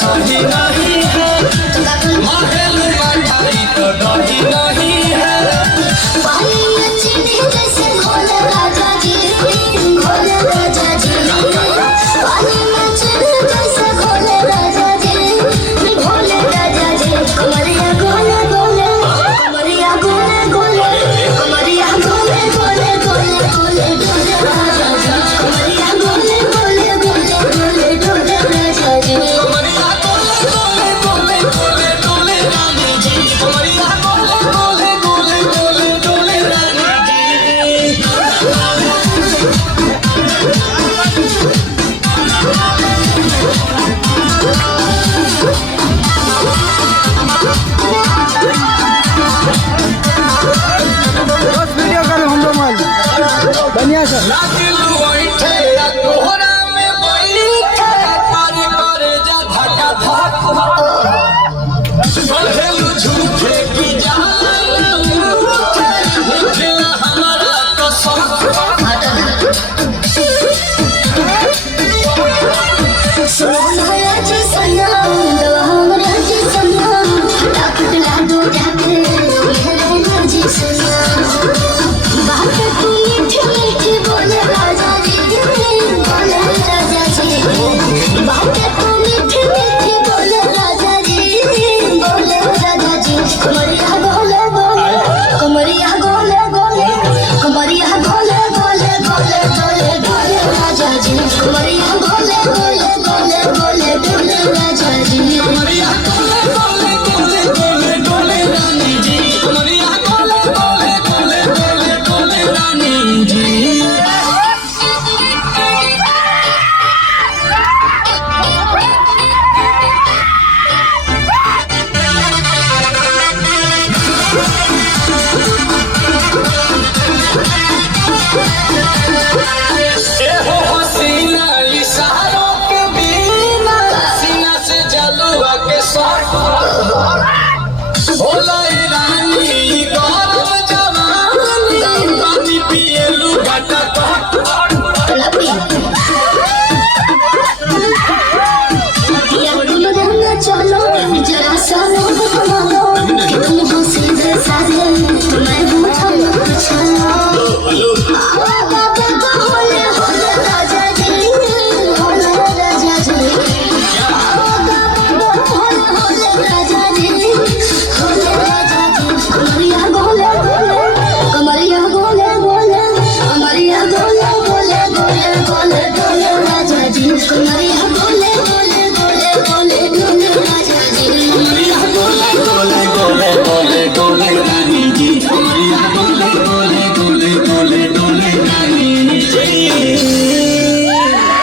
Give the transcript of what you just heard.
सही नहीं है, महल मठाई तो दही नहीं है। पानी में चीनी जैसे घोले राजा जी, घोले राजा जी। पानी में चीनी जैसे घोले राजा जी, घोले राजा जी। कमरिया गोले गोले, कमरिया गोले गोले, कमरिया गोले गोले गोले गोले डोले राजा जी। कमरिया गोले गोले गोले गोले डोले राजा जी। कमरिया गोले गोले गोले गोले डोले रानी जी, कमरिया गोले गोले गोले गोले डोले रानी जी। बस वीडियो करो हम लोग माल बढ़िया से लागिलू बैठे या कोहरा में बैठे, कर कर जा धका धक। बढ़ेलू झूम